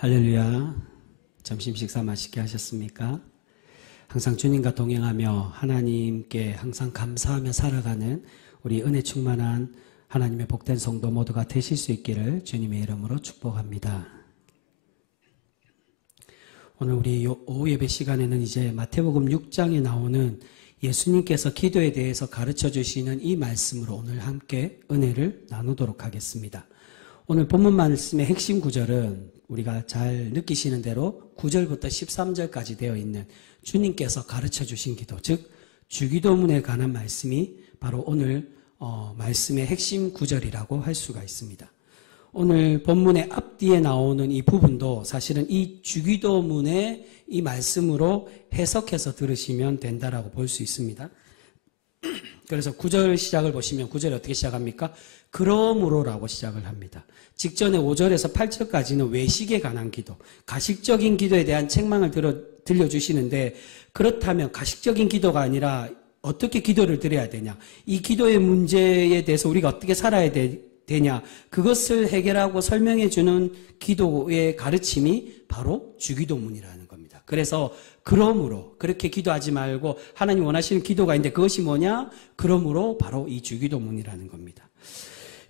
할렐루야. 점심 식사 맛있게 하셨습니까? 항상 주님과 동행하며 하나님께 항상 감사하며 살아가는 우리 은혜 충만한 하나님의 복된 성도 모두가 되실 수 있기를 주님의 이름으로 축복합니다. 오늘 우리 오후 예배 시간에는 이제 마태복음 6장에 나오는 예수님께서 기도에 대해서 가르쳐 주시는 이 말씀으로 오늘 함께 은혜를 나누도록 하겠습니다. 오늘 본문 말씀의 핵심 구절은 우리가 잘 느끼시는 대로 9절부터 13절까지 되어 있는 주님께서 가르쳐 주신 기도, 즉 주기도문에 관한 말씀이 바로 오늘 말씀의 핵심 구절이라고 할 수가 있습니다. 오늘 본문의 앞뒤에 나오는 이 부분도 사실은 이 주기도문의 이 말씀으로 해석해서 들으시면 된다라고 볼 수 있습니다. 그래서 9절 시작을 보시면 9절이 어떻게 시작합니까? 그러므로라고 시작을 합니다. 직전에 5절에서 8절까지는 외식에 관한 기도, 가식적인 기도에 대한 책망을 들려주시는데, 그렇다면 가식적인 기도가 아니라 어떻게 기도를 드려야 되냐, 이 기도의 문제에 대해서 우리가 어떻게 살아야 되냐, 그것을 해결하고 설명해 주는 기도의 가르침이 바로 주기도문이라는 겁니다. 그래서 그러므로 그렇게 기도하지 말고 하나님 원하시는 기도가 있는데 그것이 뭐냐? 그러므로 바로 이 주기도문이라는 겁니다.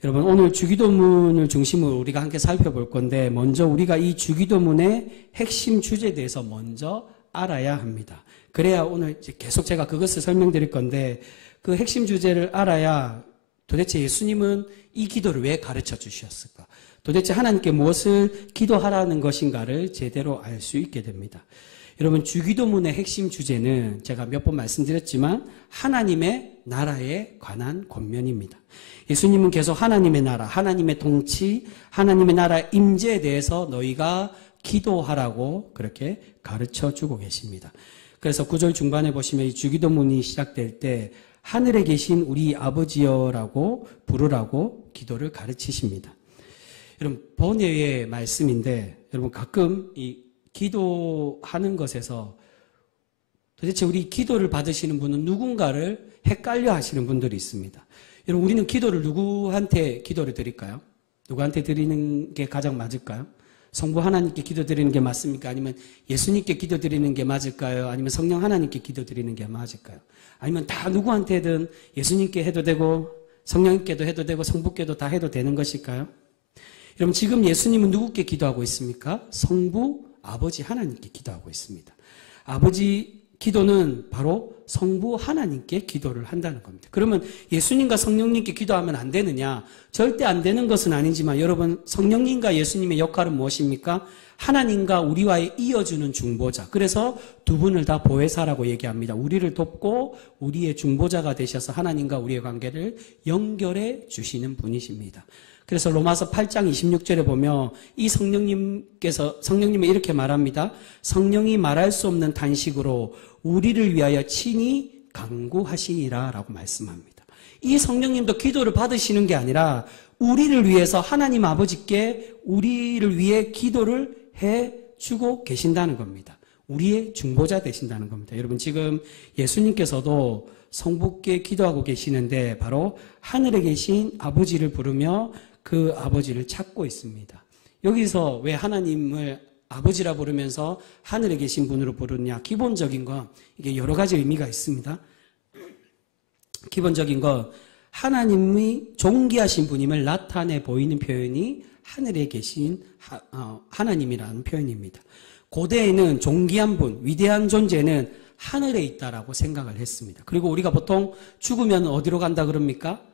여러분, 오늘 주기도문을 중심으로 우리가 함께 살펴볼 건데, 먼저 우리가 이 주기도문의 핵심 주제에 대해서 먼저 알아야 합니다. 그래야 오늘 이제 계속 제가 그것을 설명드릴 건데, 그 핵심 주제를 알아야 도대체 예수님은 이 기도를 왜 가르쳐 주셨을까? 도대체 하나님께 무엇을 기도하라는 것인가를 제대로 알 수 있게 됩니다. 여러분, 주기도문의 핵심 주제는 제가 몇 번 말씀드렸지만 하나님의 나라에 관한 권면입니다. 예수님은 계속 하나님의 나라, 하나님의 통치, 하나님의 나라 임재에 대해서 너희가 기도하라고 그렇게 가르쳐주고 계십니다. 그래서 9절 중반에 보시면 이 주기도문이 시작될 때 하늘에 계신 우리 아버지여라고 부르라고 기도를 가르치십니다. 여러분, 번외의 말씀인데, 여러분 가끔 이 기도하는 것에서 도대체 우리 기도를 받으시는 분은 누군가를 헷갈려 하시는 분들이 있습니다. 여러분, 우리는 기도를 누구한테 기도를 드릴까요? 누구한테 드리는 게 가장 맞을까요? 성부 하나님께 기도 드리는 게 맞습니까? 아니면 예수님께 기도 드리는 게 맞을까요? 아니면 성령 하나님께 기도 드리는 게 맞을까요? 아니면 다 누구한테든 예수님께 해도 되고 성령님께도 해도 되고 성부께도 다 해도 되는 것일까요? 여러분, 지금 예수님은 누구께 기도하고 있습니까? 성부 아버지 하나님께 기도하고 있습니다. 아버지 기도는 바로 성부 하나님께 기도를 한다는 겁니다. 그러면 예수님과 성령님께 기도하면 안 되느냐? 절대 안 되는 것은 아니지만, 여러분, 성령님과 예수님의 역할은 무엇입니까? 하나님과 우리와의 이어주는 중보자. 그래서 두 분을 다 보혜사라고 얘기합니다. 우리를 돕고 우리의 중보자가 되셔서 하나님과 우리의 관계를 연결해 주시는 분이십니다. 그래서 로마서 8장 26절에 보면 이 성령님은 이렇게 말합니다. 성령이 말할 수 없는 탄식으로 우리를 위하여 친히 간구하시니라 라고 말씀합니다. 이 성령님도 기도를 받으시는 게 아니라 우리를 위해서 하나님 아버지께 우리를 위해 기도를 해주고 계신다는 겁니다. 우리의 중보자 되신다는 겁니다. 여러분, 지금 예수님께서도 성부께 기도하고 계시는데 바로 하늘에 계신 아버지를 부르며 그 아버지를 찾고 있습니다. 여기서 왜 하나님을 아버지라 부르면서 하늘에 계신 분으로 부르느냐? 기본적인 건 이게 여러 가지 의미가 있습니다. 기본적인 건 하나님이 존귀하신 분임을 나타내 보이는 표현이 하늘에 계신 하나님이라는 표현입니다. 고대에는 존귀한 분, 위대한 존재는 하늘에 있다라고 생각을 했습니다. 그리고 우리가 보통 죽으면 어디로 간다 그럽니까?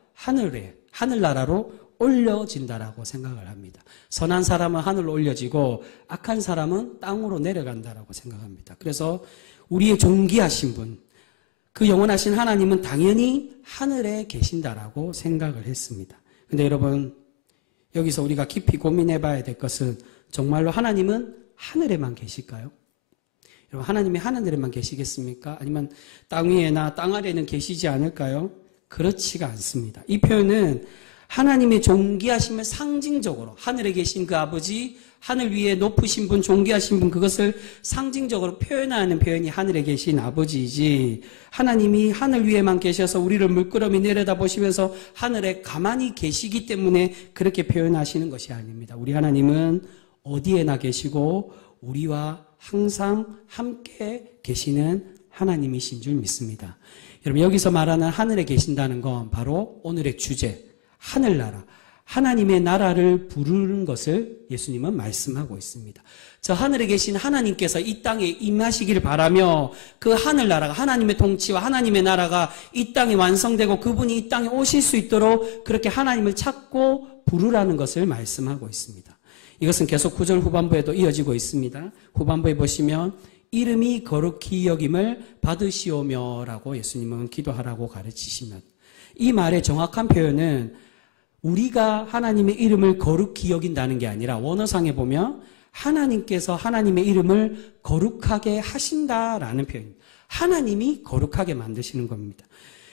하늘나라로 올려진다라고 생각을 합니다. 선한 사람은 하늘로 올려지고 악한 사람은 땅으로 내려간다라고 생각합니다. 그래서 우리의 존귀하신 분, 그 영원하신 하나님은 당연히 하늘에 계신다라고 생각을 했습니다. 근데 여러분, 여기서 우리가 깊이 고민해 봐야 될 것은 정말로 하나님은 하늘에만 계실까요? 여러분, 하나님이 하늘에만 계시겠습니까? 아니면 땅 위에나 땅 아래에는 계시지 않을까요? 그렇지가 않습니다. 이 표현은 하나님의 존귀하심을 상징적으로, 하늘에 계신 그 아버지, 하늘 위에 높으신 분, 존귀하신 분, 그것을 상징적으로 표현하는 표현이 하늘에 계신 아버지이지, 하나님이 하늘 위에만 계셔서 우리를 물끄러미 내려다보시면서 하늘에 가만히 계시기 때문에 그렇게 표현하시는 것이 아닙니다. 우리 하나님은 어디에나 계시고 우리와 항상 함께 계시는 하나님이신 줄 믿습니다. 여러분, 여기서 말하는 하늘에 계신다는 건 바로 오늘의 주제, 하늘나라, 하나님의 나라를 부르는 것을 예수님은 말씀하고 있습니다. 저 하늘에 계신 하나님께서 이 땅에 임하시기를 바라며 그 하늘나라가, 하나님의 통치와 하나님의 나라가 이 땅에 완성되고 그분이 이 땅에 오실 수 있도록 그렇게 하나님을 찾고 부르라는 것을 말씀하고 있습니다. 이것은 계속 9절 후반부에도 이어지고 있습니다. 후반부에 보시면 이름이 거룩히 여김을 받으시오며 라고 예수님은 기도하라고 가르치시면, 이 말의 정확한 표현은 우리가 하나님의 이름을 거룩히 여긴다는 게 아니라 원어상에 보면 하나님께서 하나님의 이름을 거룩하게 하신다라는 표현입니다. 하나님이 거룩하게 만드시는 겁니다.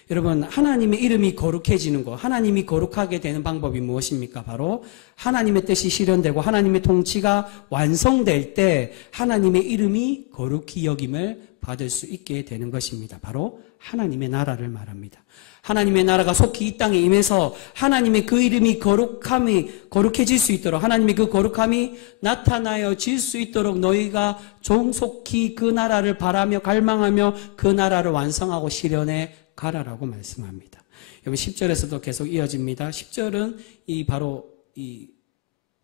여러분, 하나님의 이름이 거룩해지는 것, 하나님이 거룩하게 되는 방법이 무엇입니까? 바로 하나님의 뜻이 실현되고 하나님의 통치가 완성될 때 하나님의 이름이 거룩히 여김을 받을 수 있게 되는 것입니다. 바로 하나님의 나라를 말합니다. 하나님의 나라가 속히 이 땅에 임해서 하나님의 그 이름이 거룩해질 수 있도록, 하나님의 그 거룩함이 나타나질 수 있도록 너희가 종속히 그 나라를 바라며 갈망하며 그 나라를 완성하고 실현해 가라라고 말씀합니다. 여러분, 10절에서도 계속 이어집니다. 10절은 바로 이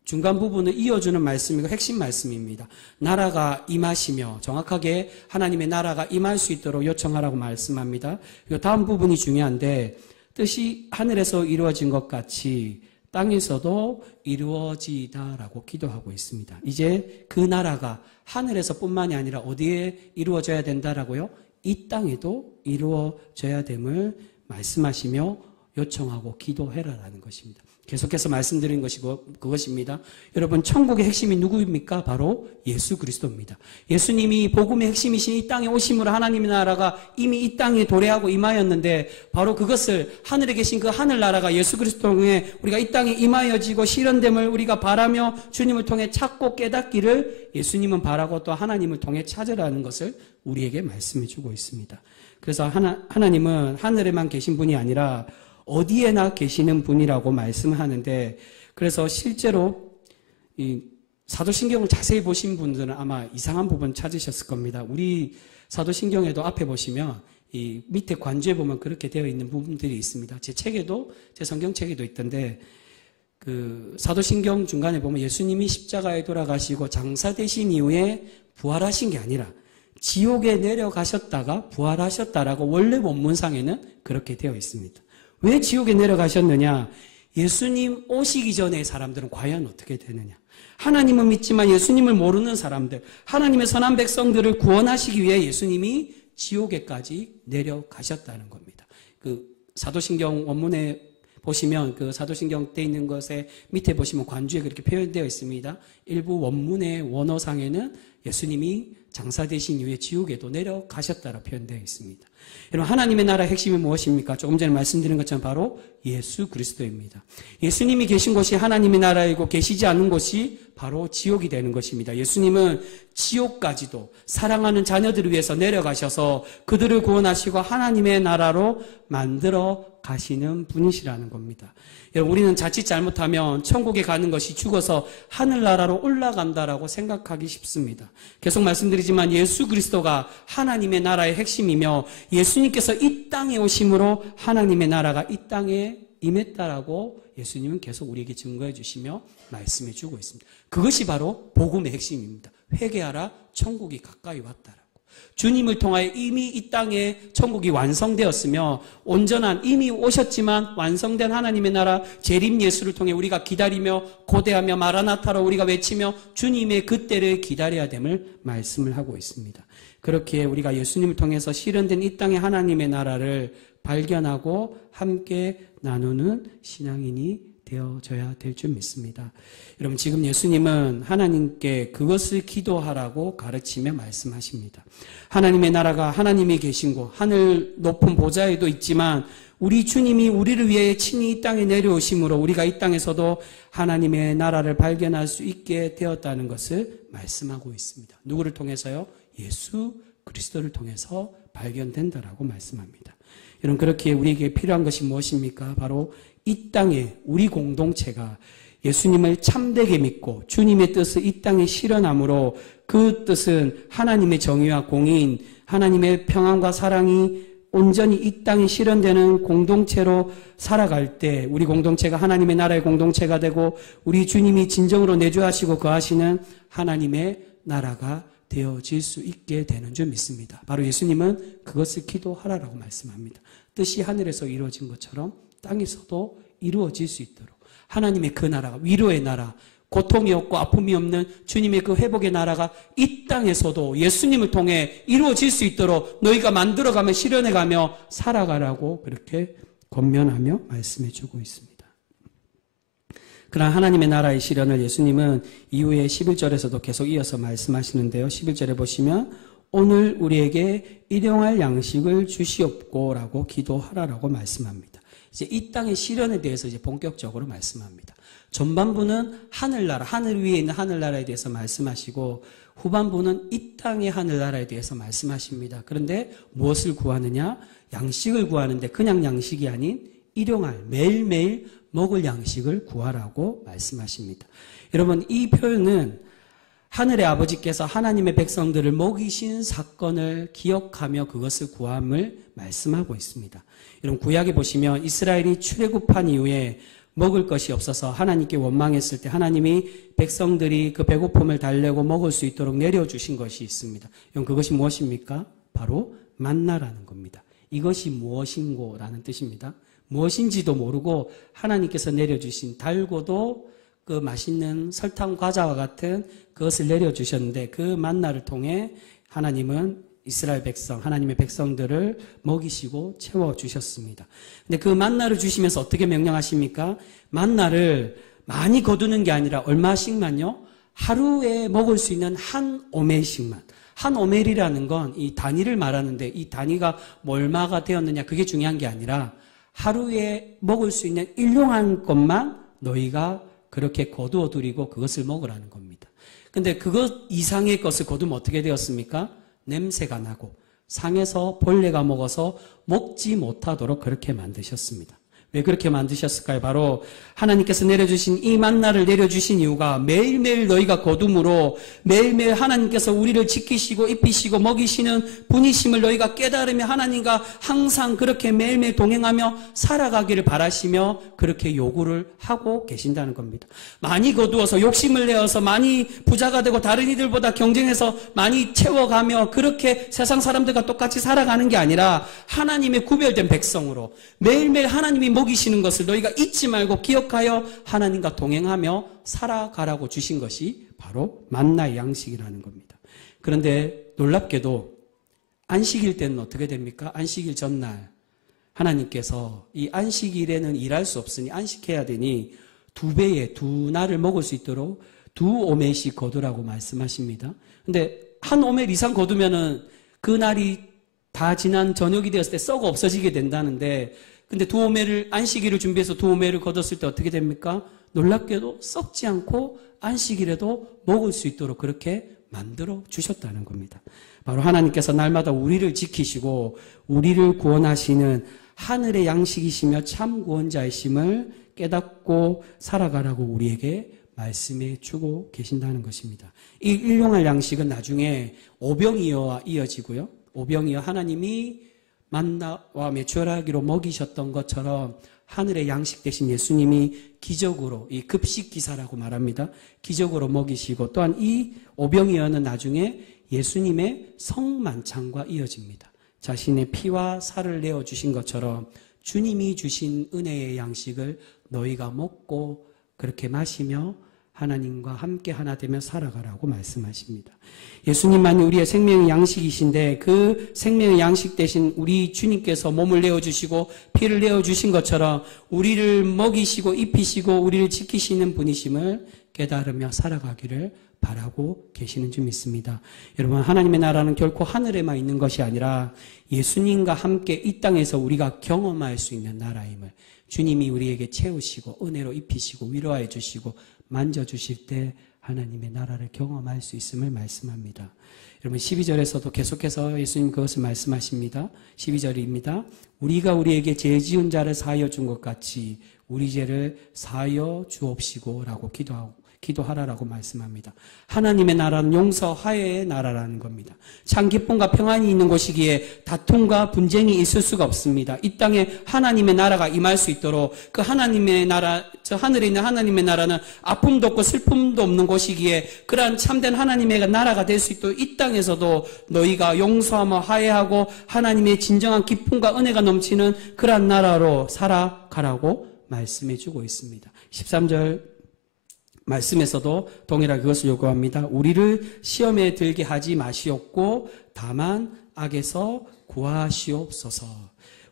중간 부분을 이어주는 말씀이고 핵심 말씀입니다. 나라가 임하시며, 정확하게 하나님의 나라가 임할 수 있도록 요청하라고 말씀합니다. 그리고 다음 부분이 중요한데, 뜻이 하늘에서 이루어진 것 같이 땅에서도 이루어지다라고 기도하고 있습니다. 이제 그 나라가 하늘에서뿐만이 아니라 어디에 이루어져야 된다라고요? 이 땅에도 이루어져야 됨을 말씀하시며 요청하고 기도해라라는 것입니다. 계속해서 말씀드린 것이고 그것입니다. 여러분, 천국의 핵심이 누구입니까? 바로 예수 그리스도입니다. 예수님이 복음의 핵심이신 이 땅에 오심으로 하나님의 나라가 이미 이 땅에 도래하고 임하였는데, 바로 그것을 하늘에 계신 그 하늘나라가 예수 그리스도를 통해 우리가 이 땅에 임하여지고 실현됨을 우리가 바라며 주님을 통해 찾고 깨닫기를 예수님은 바라고 또 하나님을 통해 찾으라는 것을 우리에게 말씀해 주고 있습니다. 그래서 하나님은 하늘에만 계신 분이 아니라 어디에나 계시는 분이라고 말씀하는데, 그래서 실제로 이 사도신경을 자세히 보신 분들은 아마 이상한 부분 찾으셨을 겁니다. 우리 사도신경에도 앞에 보시면 이 밑에 관주에 보면 그렇게 되어 있는 부분들이 있습니다. 제 성경책에도 있던데, 그 사도신경 중간에 보면 예수님이 십자가에 돌아가시고 장사되신 이후에 부활하신 게 아니라 지옥에 내려가셨다가 부활하셨다라고 원래 원문상에는 그렇게 되어 있습니다. 왜 지옥에 내려가셨느냐? 예수님 오시기 전에 사람들은 과연 어떻게 되느냐? 하나님은 믿지만 예수님을 모르는 사람들, 하나님의 선한 백성들을 구원하시기 위해 예수님이 지옥에까지 내려가셨다는 겁니다. 그 사도신경 원문에 보시면, 그 사도신경 때 있는 것에 밑에 보시면 관주에 그렇게 표현되어 있습니다. 일부 원문의 원어상에는 예수님이 장사되신 이후에 지옥에도 내려가셨다라 표현되어 있습니다. 여러분, 하나님의 나라의 핵심이 무엇입니까? 조금 전에 말씀드린 것처럼 바로 예수 그리스도입니다. 예수님이 계신 곳이 하나님의 나라이고 계시지 않는 곳이 바로 지옥이 되는 것입니다. 예수님은 지옥까지도 사랑하는 자녀들을 위해서 내려가셔서 그들을 구원하시고 하나님의 나라로 만들어 가시는 분이시라는 겁니다. 여러분, 우리는 자칫 잘못하면 천국에 가는 것이 죽어서 하늘나라로 올라간다라고 생각하기 쉽습니다. 계속 말씀드리지만 예수 그리스도가 하나님의 나라의 핵심이며 예수님께서 이 땅에 오심으로 하나님의 나라가 이 땅에 임했다라고 예수님은 계속 우리에게 증거해 주시며 말씀해 주고 있습니다. 그것이 바로 복음의 핵심입니다. 회개하라, 천국이 가까이 왔다라고. 주님을 통하여 이미 이 땅에 천국이 완성되었으며 온전한, 이미 오셨지만 완성된 하나님의 나라 재림 예수를 통해 우리가 기다리며 고대하며 마라나타로 우리가 외치며 주님의 그때를 기다려야 됨을 말씀을 하고 있습니다. 그렇게 우리가 예수님을 통해서 실현된 이 땅의 하나님의 나라를 발견하고 함께 나누는 신앙인이 되어져야 될 줄 믿습니다. 여러분, 지금 예수님은 하나님께 그것을 기도하라고 가르치며 말씀하십니다. 하나님의 나라가 하나님이 계신 곳, 하늘 높은 보좌에도 있지만 우리 주님이 우리를 위해 친히 이 땅에 내려오심으로 우리가 이 땅에서도 하나님의 나라를 발견할 수 있게 되었다는 것을 말씀하고 있습니다. 누구를 통해서요? 예수 그리스도를 통해서 발견된다라고 말씀합니다. 여러분, 그렇게 우리에게 필요한 것이 무엇입니까? 바로 이 땅에 우리 공동체가 예수님을 참되게 믿고 주님의 뜻을 이 땅에 실현함으로 그 뜻은 하나님의 정의와 공의인 하나님의 평안과 사랑이 온전히 이 땅에 실현되는 공동체로 살아갈 때 우리 공동체가 하나님의 나라의 공동체가 되고 우리 주님이 진정으로 내주하시고 거하시는 하나님의 나라가 되어질 수 있게 되는 줄 믿습니다. 바로 예수님은 그것을 기도하라라고 말씀합니다. 뜻이 하늘에서 이루어진 것처럼 땅에서도 이루어질 수 있도록 하나님의 그 나라가 위로의 나라 고통이 없고 아픔이 없는 주님의 그 회복의 나라가 이 땅에서도 예수님을 통해 이루어질 수 있도록 너희가 만들어가며 실현해가며 살아가라고 그렇게 권면하며 말씀해 주고 있습니다. 그러나 하나님의 나라의 실현을 예수님은 이후에 11절에서도 계속 이어서 말씀하시는데요. 11절에 보시면 오늘 우리에게 일용할 양식을 주시옵고 라고 기도하라라고 말씀합니다. 이제 이 땅의 실현에 대해서 이제 본격적으로 말씀합니다. 전반부는 하늘나라, 하늘 위에 있는 하늘나라에 대해서 말씀하시고 후반부는 이 땅의 하늘나라에 대해서 말씀하십니다. 그런데 무엇을 구하느냐? 양식을 구하는데 그냥 양식이 아닌 일용할, 매일매일 먹을 양식을 구하라고 말씀하십니다. 여러분, 이 표현은 하늘의 아버지께서 하나님의 백성들을 먹이신 사건을 기억하며 그것을 구함을 말씀하고 있습니다. 여러분, 구약에 보시면 이스라엘이 출애굽한 이후에 먹을 것이 없어서 하나님께 원망했을 때 하나님이 백성들이 그 배고픔을 달래고 먹을 수 있도록 내려주신 것이 있습니다. 여러분, 그것이 무엇입니까? 바로 만나라는 겁니다. 이것이 무엇인고라는 뜻입니다. 무엇인지도 모르고 하나님께서 내려주신 달고도 그 맛있는 설탕 과자와 같은 그것을 내려주셨는데 그 만나를 통해 하나님은 이스라엘 백성, 하나님의 백성들을 먹이시고 채워주셨습니다. 근데 그 만나를 주시면서 어떻게 명령하십니까? 만나를 많이 거두는 게 아니라 얼마씩만요? 하루에 먹을 수 있는 한 오멜씩만. 한 오멜이라는 건 이 단위를 말하는데 이 단위가 뭐 얼마가 되었느냐 그게 중요한 게 아니라 하루에 먹을 수 있는 일용한 것만 너희가 그렇게 거두어 두리고 그것을 먹으라는 겁니다. 근데 그것 이상의 것을 거두면 어떻게 되었습니까? 냄새가 나고 상에서 벌레가 먹어서 먹지 못하도록 그렇게 만드셨습니다. 왜 그렇게 만드셨을까요? 바로 하나님께서 내려주신 이 만나를 내려주신 이유가 매일매일 너희가 거둠으로 매일매일 하나님께서 우리를 지키시고 입히시고 먹이시는 분이심을 너희가 깨달으며 하나님과 항상 그렇게 매일매일 동행하며 살아가기를 바라시며 그렇게 요구를 하고 계신다는 겁니다. 많이 거두어서 욕심을 내어서 많이 부자가 되고 다른 이들보다 경쟁해서 많이 채워가며 그렇게 세상 사람들과 똑같이 살아가는 게 아니라 하나님의 구별된 백성으로 매일매일 하나님이 먹이시는 것을 너희가 잊지 말고 기억하여 하나님과 동행하며 살아가라고 주신 것이 바로 만나의 양식이라는 겁니다. 그런데 놀랍게도 안식일 때는 어떻게 됩니까? 안식일 전날 하나님께서 이 안식일에는 일할 수 없으니 안식해야 되니 2배의 2날을 먹을 수 있도록 2오멜씩 거두라고 말씀하십니다. 근데 한 오멜 이상 거두면은 그 날이 다 지난 저녁이 되었을 때 썩어 없어지게 된다는데 근데 2오멜을 안식일을 준비해서 2오멜을 거뒀을 때 어떻게 됩니까? 놀랍게도 썩지 않고 안식일에도 먹을 수 있도록 그렇게 만들어 주셨다는 겁니다. 바로 하나님께서 날마다 우리를 지키시고 우리를 구원하시는 하늘의 양식이시며 참 구원자이심을 깨닫고 살아가라고 우리에게 말씀해 주고 계신다는 것입니다. 이 일용할 양식은 나중에 오병이어와 이어지고요. 오병이어 하나님이 만나와 메추라기로 먹이셨던 것처럼 하늘의 양식 대신 예수님이 기적으로 이 급식 기사라고 말합니다. 기적으로 먹이시고 또한 이 오병이어는 나중에 예수님의 성만찬과 이어집니다. 자신의 피와 살을 내어주신 것처럼 주님이 주신 은혜의 양식을 너희가 먹고 그렇게 마시며 하나님과 함께 하나 되며 살아가라고 말씀하십니다. 예수님만이 우리의 생명의 양식이신데 그 생명의 양식 대신 우리 주님께서 몸을 내어주시고 피를 내어주신 것처럼 우리를 먹이시고 입히시고 우리를 지키시는 분이심을 깨달으며 살아가기를 바라고 계시는 줄 믿습니다. 여러분, 하나님의 나라는 결코 하늘에만 있는 것이 아니라 예수님과 함께 이 땅에서 우리가 경험할 수 있는 나라임을 주님이 우리에게 채우시고 은혜로 입히시고 위로해 주시고 만져주실 때 하나님의 나라를 경험할 수 있음을 말씀합니다. 여러분 12절에서도 계속해서 예수님 그것을 말씀하십니다. 12절입니다. 우리가 우리에게 죄 지은 자를 사하여 준 것 같이 우리 죄를 사하여 주옵시고 라고 기도하라라고 말씀합니다. 하나님의 나라는 용서 화해의 나라라는 겁니다. 참 기쁨과 평안이 있는 곳이기에 다툼과 분쟁이 있을 수가 없습니다. 이 땅에 하나님의 나라가 임할 수 있도록 그 하나님의 나라, 저 하늘에 있는 하나님의 나라는 아픔도 없고 슬픔도 없는 곳이기에 그러한 참된 하나님의 나라가 될 수 있도록 이 땅에서도 너희가 용서하며 화해하고 하나님의 진정한 기쁨과 은혜가 넘치는 그러한 나라로 살아가라고 말씀해 주고 있습니다. 13절 말씀에서도 동일하게 그것을 요구합니다. 우리를 시험에 들게 하지 마시옵고 다만 악에서 구하시옵소서.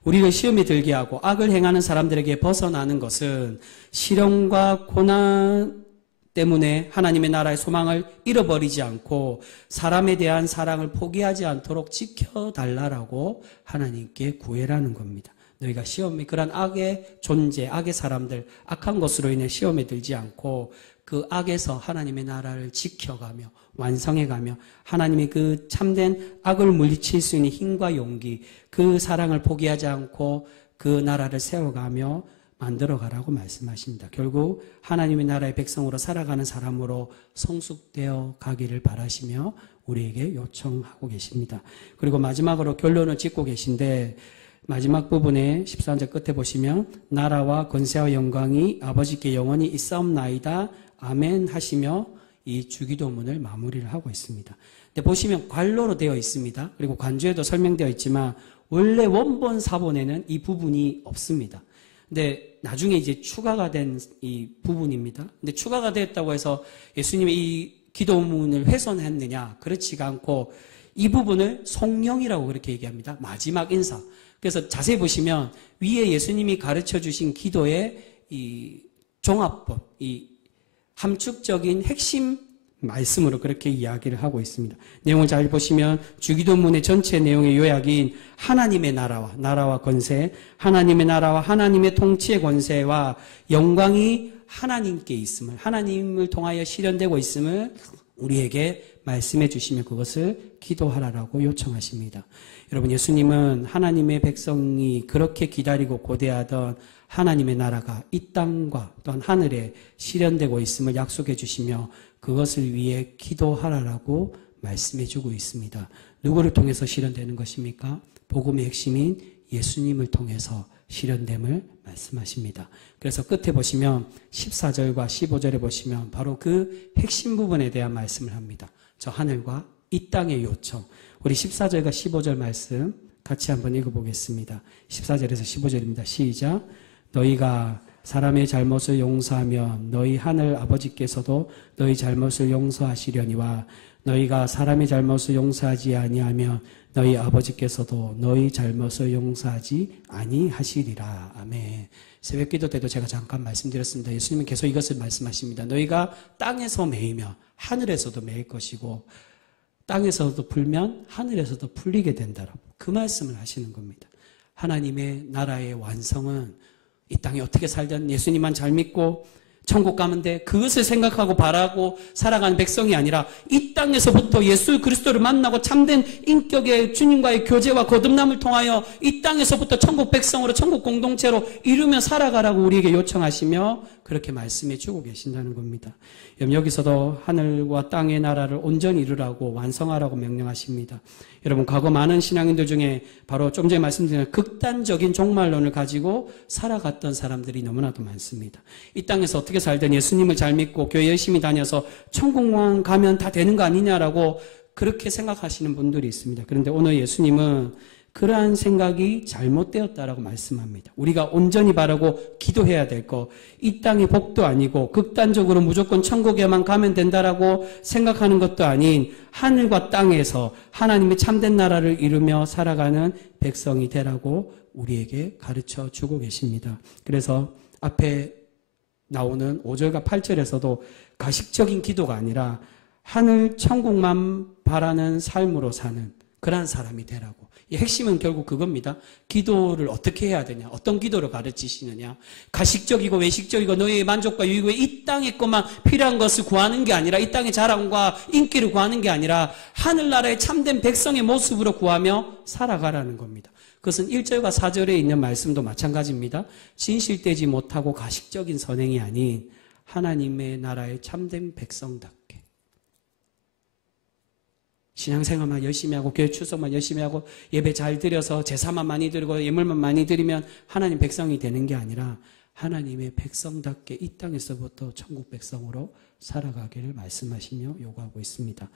우리를 시험에 들게 하고 악을 행하는 사람들에게 벗어나는 것은 시련과 고난 때문에 하나님의 나라의 소망을 잃어버리지 않고 사람에 대한 사랑을 포기하지 않도록 지켜달라고 하나님께 구해라는 겁니다. 너희가 시험에 그런 악의 존재, 악의 사람들, 악한 것으로 인해 시험에 들지 않고 그 악에서 하나님의 나라를 지켜가며 완성해가며 하나님의 그 참된 악을 물리칠 수 있는 힘과 용기, 그 사랑을 포기하지 않고 그 나라를 세워가며 만들어가라고 말씀하십니다. 결국 하나님의 나라의 백성으로 살아가는 사람으로 성숙되어 가기를 바라시며 우리에게 요청하고 계십니다. 그리고 마지막으로 결론을 짓고 계신데 마지막 부분에 13절 끝에 보시면 나라와 권세와 영광이 아버지께 영원히 있사옵나이다 아멘 하시며 이 주기도문을 마무리를 하고 있습니다. 근데 보시면 관로로 되어 있습니다. 그리고 관주에도 설명되어 있지만 원래 원본 사본에는 이 부분이 없습니다. 근데 나중에 이제 추가가 된 이 부분입니다. 근데 추가가 됐다고 해서 예수님이 이 기도문을 훼손했느냐? 그렇지가 않고 이 부분을 성령이라고 그렇게 얘기합니다. 마지막 인사. 그래서 자세히 보시면 위에 예수님이 가르쳐 주신 기도의 이 종합법, 이 함축적인 핵심 말씀으로 그렇게 이야기를 하고 있습니다. 내용을 잘 보시면 주기도문의 전체 내용의 요약인 하나님의 나라와 권세, 하나님의 나라와 하나님의 통치의 권세와 영광이 하나님께 있음을, 하나님을 통하여 실현되고 있음을 우리에게 말씀해 주시며 그것을 기도하라라고 요청하십니다. 여러분, 예수님은 하나님의 백성이 그렇게 기다리고 고대하던 하나님의 나라가 이 땅과 또한 하늘에 실현되고 있음을 약속해 주시며 그것을 위해 기도하라라고 말씀해 주고 있습니다. 누구를 통해서 실현되는 것입니까? 복음의 핵심인 예수님을 통해서 실현됨을 말씀하십니다. 그래서 끝에 보시면 14절과 15절에 보시면 바로 그 핵심 부분에 대한 말씀을 합니다. 저 하늘과 이 땅의 요청. 우리 14절과 15절 말씀 같이 한번 읽어보겠습니다. 14절에서 15절입니다. 시작. 너희가 사람의 잘못을 용서하면 너희 하늘 아버지께서도 너희 잘못을 용서하시려니와 너희가 사람의 잘못을 용서하지 아니하면 너희 아버지께서도 너희 잘못을 용서하지 아니하시리라. 아멘. 새벽기도 때도 제가 잠깐 말씀드렸습니다. 예수님은 계속 이것을 말씀하십니다. 너희가 땅에서 매이면 하늘에서도 매일 것이고 땅에서도 풀면 하늘에서도 풀리게 된다라고 그 말씀을 하시는 겁니다. 하나님의 나라의 완성은 이 땅에 어떻게 살든 예수님만 잘 믿고 천국 가면 돼. 그것을 생각하고 바라고 살아가는 백성이 아니라 이 땅에서부터 예수 그리스도를 만나고 참된 인격의 주님과의 교제와 거듭남을 통하여 이 땅에서부터 천국 백성으로 천국 공동체로 이루며 살아가라고 우리에게 요청하시며 그렇게 말씀해 주고 계신다는 겁니다. 여기서도 하늘과 땅의 나라를 온전히 이루라고 완성하라고 명령하십니다. 여러분, 과거 많은 신앙인들 중에 바로 좀 전에 말씀드린 극단적인 종말론을 가지고 살아갔던 사람들이 너무나도 많습니다. 이 땅에서 어떻게 살든 예수님을 잘 믿고 교회 열심히 다녀서 천국만 가면 다 되는 거 아니냐라고 그렇게 생각하시는 분들이 있습니다. 그런데 오늘 예수님은 그러한 생각이 잘못되었다라고 말씀합니다. 우리가 온전히 바라고 기도해야 될 거, 이 땅의 복도 아니고 극단적으로 무조건 천국에만 가면 된다라고 생각하는 것도 아닌 하늘과 땅에서 하나님의 참된 나라를 이루며 살아가는 백성이 되라고 우리에게 가르쳐 주고 계십니다. 그래서 앞에 나오는 5절과 8절에서도 가식적인 기도가 아니라 하늘 천국만 바라는 삶으로 사는 그러한 사람이 되라고. 이 핵심은 결국 그겁니다. 기도를 어떻게 해야 되냐, 어떤 기도를 가르치시느냐. 가식적이고 외식적이고 너희의 만족과 유익 외에 이 땅의 것만 필요한 것을 구하는 게 아니라 이 땅의 자랑과 인기를 구하는 게 아니라 하늘나라의 참된 백성의 모습으로 구하며 살아가라는 겁니다. 그것은 1절과 4절에 있는 말씀도 마찬가지입니다. 진실되지 못하고 가식적인 선행이 아닌 하나님의 나라의 참된 백성답게 신앙생활만 열심히 하고 교회 출석만 열심히 하고 예배 잘 드려서 제사만 많이 드리고 예물만 많이 드리면 하나님 백성이 되는 게 아니라 하나님의 백성답게 이 땅에서부터 천국 백성으로 살아가기를 말씀하시며 요구하고 있습니다.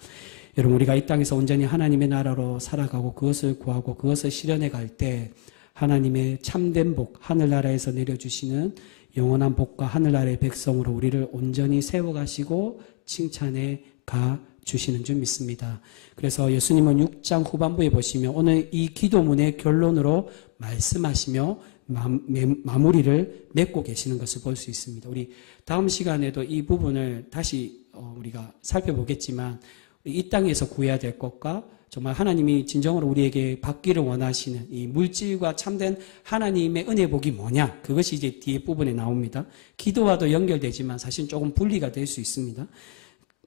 여러분, 우리가 이 땅에서 온전히 하나님의 나라로 살아가고 그것을 구하고 그것을 실현해 갈 때 하나님의 참된 복, 하늘나라에서 내려주시는 영원한 복과 하늘나라의 백성으로 우리를 온전히 세워가시고 칭찬해 가 주시는 줄 믿습니다. 그래서 예수님은 6장 후반부에 보시면 오늘 이 기도문의 결론으로 말씀하시며 마무리를 맺고 계시는 것을 볼 수 있습니다. 우리 다음 시간에도 이 부분을 다시 우리가 살펴보겠지만 이 땅에서 구해야 될 것과 정말 하나님이 진정으로 우리에게 받기를 원하시는 이 물질과 참된 하나님의 은혜 복이 뭐냐, 그것이 이제 뒤에 부분에 나옵니다. 기도와도 연결되지만 사실 조금 분리가 될 수 있습니다.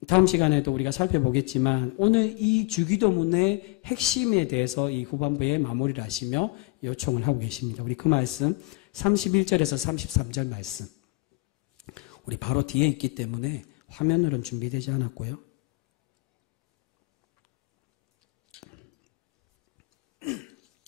다음 시간에도 우리가 살펴보겠지만 오늘 이 주기도문의 핵심에 대해서 이 후반부에 마무리를 하시며 요청을 하고 계십니다. 우리 그 말씀 31절에서 33절 말씀 우리 바로 뒤에 있기 때문에 화면으로는 준비되지 않았고요.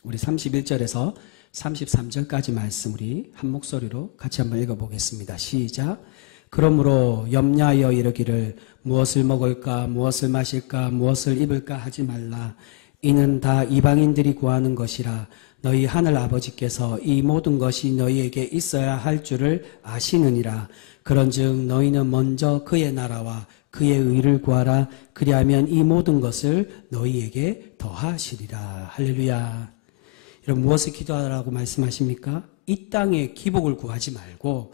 우리 31절에서 33절까지 말씀 우리 한 목소리로 같이 한번 읽어보겠습니다. 시작. 그러므로 염려하여 이르기를 무엇을 먹을까 무엇을 마실까 무엇을 입을까 하지 말라. 이는 다 이방인들이 구하는 것이라. 너희 하늘 아버지께서 이 모든 것이 너희에게 있어야 할 줄을 아시느니라. 그런즉 너희는 먼저 그의 나라와 그의 의를 구하라. 그리하면 이 모든 것을 너희에게 더하시리라. 할렐루야. 여러분, 무엇을 기도하라고 말씀하십니까? 이 땅의 기복을 구하지 말고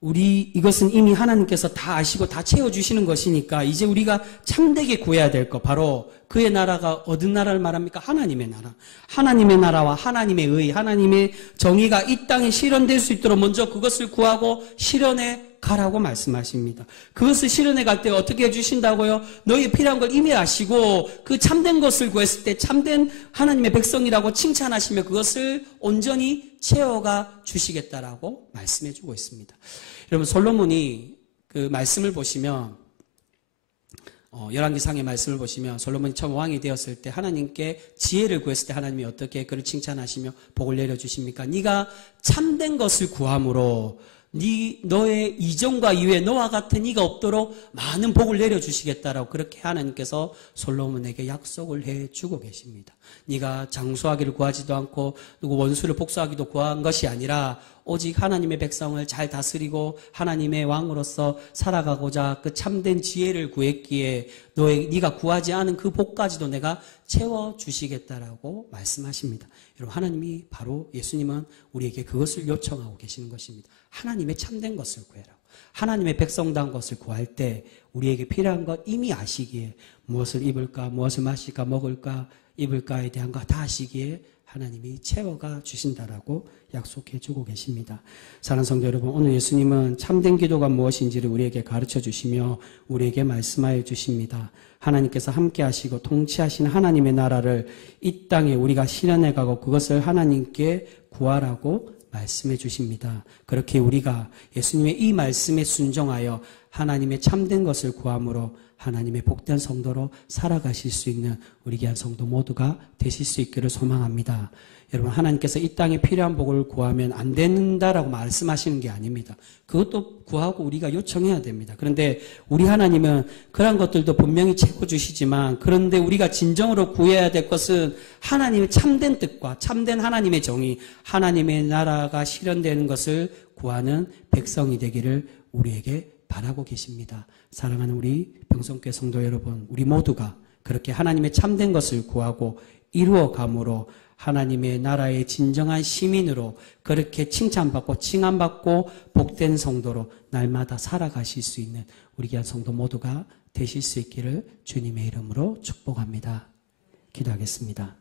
이것은 이미 하나님께서 다 아시고 다 채워주시는 것이니까 이제 우리가 참되게 구해야 될 것, 바로 그의 나라가 어떤 나라를 말합니까? 하나님의 나라. 하나님의 나라와 하나님의 의, 하나님의 정의가 이 땅에 실현될 수 있도록 먼저 그것을 구하고 실현해 가라고 말씀하십니다. 그것을 실현해 갈 때 어떻게 해주신다고요? 너희 필요한 걸 이미 아시고 그 참된 것을 구했을 때 참된 하나님의 백성이라고 칭찬하시며 그것을 온전히 채워가 주시겠다라고 말씀해 주고 있습니다. 여러분, 솔로몬이 그 말씀을 보시면 열왕기상의 말씀을 보시면 솔로몬이 처음 왕이 되었을 때 하나님께 지혜를 구했을 때 하나님이 어떻게 그를 칭찬하시며 복을 내려주십니까? 네가 참된 것을 구함으로 너의 이전과 이후에 너와 같은 이가 없도록 많은 복을 내려주시겠다라고 그렇게 하나님께서 솔로몬에게 약속을 해주고 계십니다. 네가 장수하기를 구하지도 않고 누구 원수를 복수하기도 구한 것이 아니라 오직 하나님의 백성을 잘 다스리고 하나님의 왕으로서 살아가고자 그 참된 지혜를 구했기에 네가 구하지 않은 그 복까지도 내가 채워주시겠다라고 말씀하십니다. 여러분, 하나님이 바로 예수님은 우리에게 그것을 요청하고 계시는 것입니다. 하나님의 참된 것을 구해라. 하나님의 백성다운 것을 구할 때 우리에게 필요한 것 이미 아시기에 무엇을 입을까, 무엇을 마실까, 먹을까, 입을까에 대한 거 다 아시기에 하나님이 채워가 주신다라고 약속해 주고 계십니다. 사랑하는 성도 여러분, 오늘 예수님은 참된 기도가 무엇인지를 우리에게 가르쳐 주시며 우리에게 말씀하여 주십니다. 하나님께서 함께 하시고 통치하신 하나님의 나라를 이 땅에 우리가 실현해 가고 그것을 하나님께 구하라고 말씀해 주십니다. 그렇게 우리가 예수님의 이 말씀에 순종하여 하나님의 참된 것을 구함으로 하나님의 복된 성도로 살아가실 수 있는 우리 귀한 성도 모두가 되실 수 있기를 소망합니다. 여러분, 하나님께서 이 땅에 필요한 복을 구하면 안 된다라고 말씀하시는 게 아닙니다. 그것도 구하고 우리가 요청해야 됩니다. 그런데 우리 하나님은 그런 것들도 분명히 채워주시지만 그런데 우리가 진정으로 구해야 될 것은 하나님의 참된 뜻과 참된 하나님의 정의, 하나님의 나라가 실현되는 것을 구하는 백성이 되기를 우리에게 바라고 계십니다. 사랑하는 우리 병성교회 성도 여러분, 우리 모두가 그렇게 하나님의 참된 것을 구하고 이루어감으로 하나님의 나라의 진정한 시민으로 그렇게 칭찬받고 칭함받고 복된 성도로 날마다 살아가실 수 있는 우리 귀한 성도 모두가 되실 수 있기를 주님의 이름으로 축복합니다. 기도하겠습니다.